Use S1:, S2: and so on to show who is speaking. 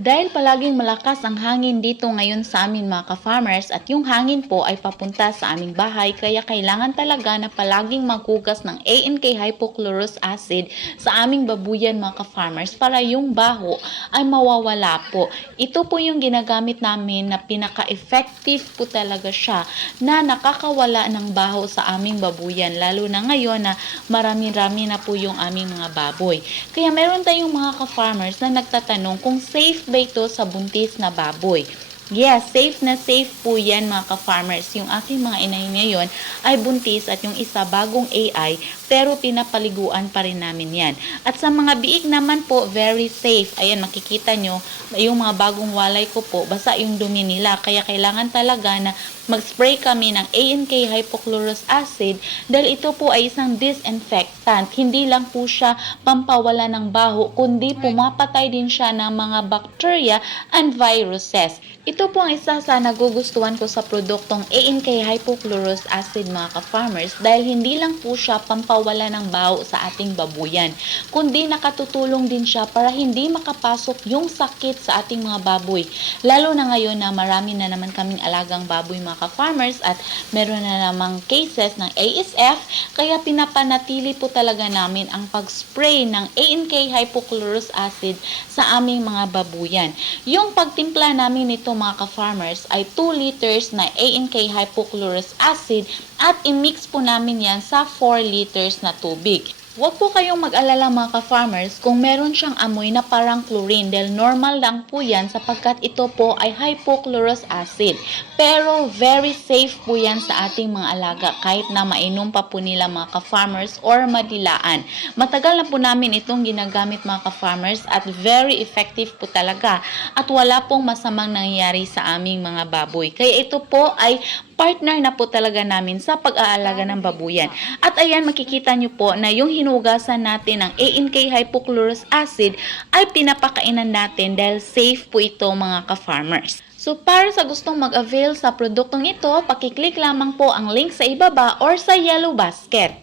S1: Dahil palaging malakas ang hangin dito ngayon sa amin mga ka-farmers at yung hangin po ay papunta sa aming bahay kaya kailangan talaga na palaging maghugas ng ANK hypochlorous acid sa aming babuyan mga ka-farmers para yung baho ay mawawala po. Ito po yung ginagamit namin na pinaka-effective po talaga siya na nakakawala ng baho sa aming babuyan lalo na ngayon na marami-rami na po yung aming mga baboy. Kaya meron tayong mga ka-farmers na nagtatanong kung safe ba ito sa buntis na baboy. Yes, safe na safe po yan mga ka-farmers. Yung aking mga inahin ngayon ay buntis at yung isa bagong AI pero pinapaliguan pa rin namin yan. At sa mga biik naman po, very safe. Ayan, makikita nyo, yung mga bagong walay ko po, basa yung dumi nila. Kaya kailangan talaga na mag-spray kami ng ANK hypochlorous acid dahil ito po ay isang disinfectant. Hindi lang po siya pampawala ng baho, kundi pumapatay din siya ng mga bacteria and viruses. Ito po ang isa sa nagugustuhan ko sa produktong ANK hypochlorous acid mga ka-farmers dahil hindi lang po siya pampawala ng baho sa ating babuyan, kundi nakatutulong din siya para hindi makapasok yung sakit sa ating mga baboy. Lalo na ngayon na marami na naman kaming alagang baboy mga ka-farmers at meron na namang cases ng ASF kaya pinapanatili po talaga namin ang pag-spray ng ANK hypochlorous acid sa aming mga babuyan. Yung pagtimpla namin nito mga ka-farmers ay 2 liters na ANK hypochlorous acid at i-mix po namin yan sa 4 liters na tubig. Huwag po kayong mag-alala mga ka-farmers kung meron siyang amoy na parang chlorine dahil normal lang po yan sapagkat ito po ay hypochlorous acid. Pero very safe po yan sa ating mga alaga kahit na mainom pa po nila mga ka-farmers or madilaan. Matagal na po namin itong ginagamit mga ka-farmers at very effective po talaga at wala pong masamang nangyayari sa aming mga baboy. Kaya ito po ay partner na po talaga namin sa pag-aalaga ng babuyan. At ayan, makikita nyo po na yung hinugasan natin ng ANK hypochlorous acid ay pinapakainan natin dahil safe po ito mga ka-farmers. So para sa gustong mag-avail sa produktong ito, pakiclick lamang po ang link sa ibaba or sa yellow basket.